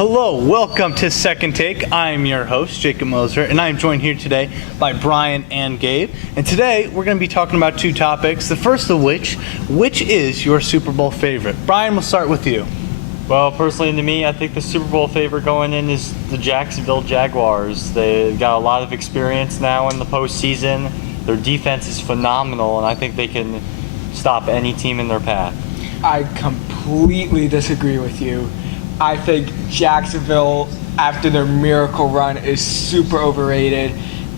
Hello, welcome to Second Take. I'm your host, Jacob Moser, and I'm joined here today by Brian and Gabe. And today we're going to be talking about two topics. The first of which is your Super Bowl favorite? Brian, we'll start with you. Well, personally to me, I think the Super Bowl favorite going in is the Jacksonville Jaguars. They've got a lot of experience now in the postseason. Their defense is phenomenal, and I think they can stop any team in their path. I completely disagree with you. I think Jacksonville, after their miracle run, is super overrated,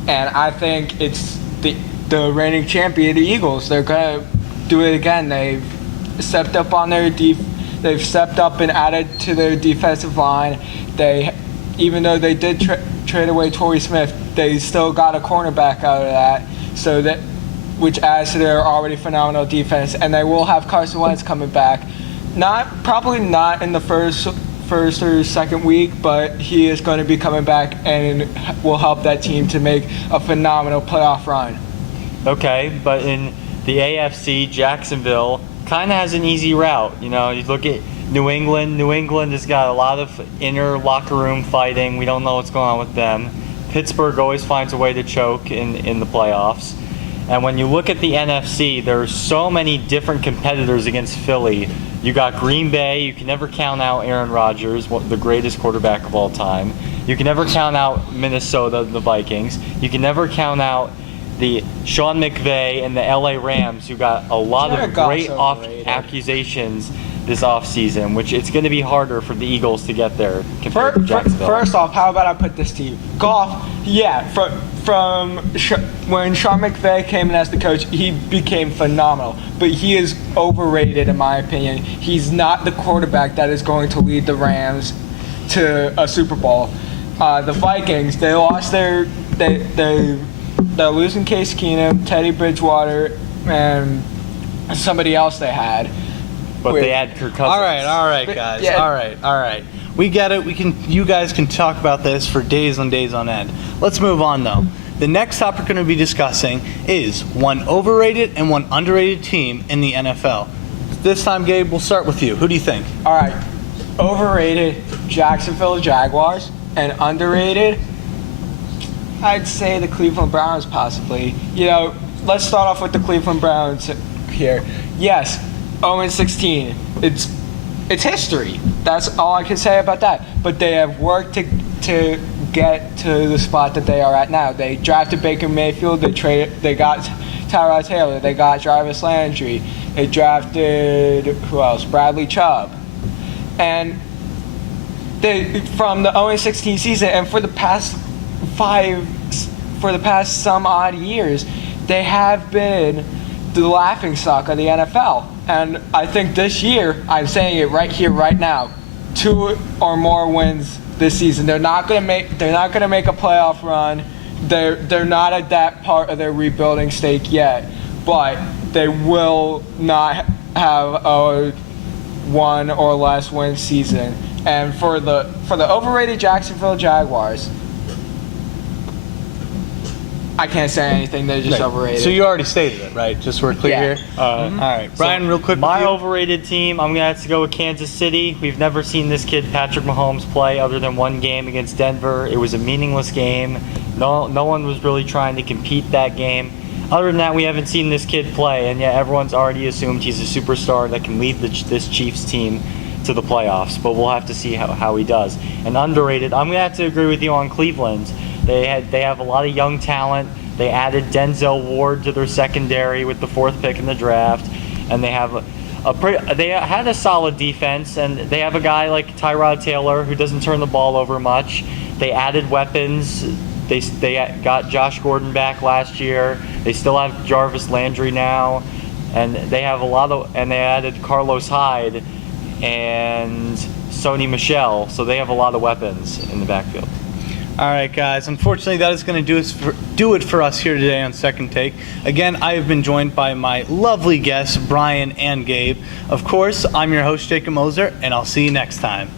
and I think it's the reigning champion, the Eagles. They're gonna do it again. They've stepped up on their They've stepped up and added to their defensive line. Even though they did trade away Torrey Smith, they still got a cornerback out of that, which adds to their already phenomenal defense. And they will have Carson Wentz coming back. Probably not in the first or second week, but he is going to be coming back and will help that team to make a phenomenal playoff run. Okay, but in the AFC, Jacksonville kind of has an easy route. You know, you look at New England. New England has got a lot of inner locker room fighting. We don't know what's going on with them. Pittsburgh always finds a way to choke in the playoffs. And when you look at the NFC, there are so many different competitors against Philly. You got Green Bay. You can never count out Aaron Rodgers, the greatest quarterback of all time. You can never count out Minnesota, the Vikings. You can never count out the Sean McVay and the LA Rams, who got a lot of great accusations this offseason, which it's going to be harder for the Eagles to get there compared to Jacksonville. First off, how about I put this to you? Goff, yeah, from when Sean McVay came in as the coach, he became phenomenal. But he is overrated, in my opinion. He's not the quarterback that is going to lead the Rams to a Super Bowl. The Vikings, they lost they're losing Case Keenum, Teddy Bridgewater, and somebody else they had. But they had Kirk Cousins. All right, guys. Yeah. All right. We get it. You guys can talk about this for days on days on end. Let's move on, though. The next topic we're going to be discussing is one overrated and one underrated team in the NFL. This time, Gabe, we'll start with you. Who do you think? All right. Overrated, Jacksonville Jaguars, and underrated, I'd say the Cleveland Browns, possibly. You know, let's start off with the Cleveland Browns here. Yes, 0-16. It's history. That's all I can say about that. But they have worked to get to the spot that they are at now. They drafted Baker Mayfield. They got Tyrod Taylor. They got Jarvis Landry. They drafted who else? Bradley Chubb. And from the 0-16 season, and for the past some odd years, they have been the laughingstock of the NFL. And I think this year, I'm saying it right here, right now, 2 or more wins this season. They're not gonna make a playoff run. They're not at that part of their rebuilding stake yet, but they will not have a 1 or less win season. And for the overrated Jacksonville Jaguars, I can't say anything. They're just overrated. So you already stated it, right? Just so we're clear here. All right, Brian, real quick. My overrated team, I'm gonna have to go with Kansas City. We've never seen this kid Patrick Mahomes play other than one game against Denver. It was a meaningless game. No one was really trying to compete that game. Other than that, we haven't seen this kid play, and yet everyone's already assumed he's a superstar that can lead this Chiefs team to the playoffs. But we'll have to see how he does. And underrated, I'm gonna have to agree with you on Cleveland. They have a lot of young talent. They added Denzel Ward to their secondary with the 4th pick in the draft, and they have they had a solid defense, and they have a guy like Tyrod Taylor who doesn't turn the ball over much. They added weapons. They got Josh Gordon back last year. They still have Jarvis Landry now, and they have they added Carlos Hyde and Sony Michel, so they have a lot of weapons in the backfield. All right, guys. Unfortunately, that is going to do it for us here today on Second Take. Again, I have been joined by my lovely guests, Brian and Gabe. Of course, I'm your host, Jacob Moser, and I'll see you next time.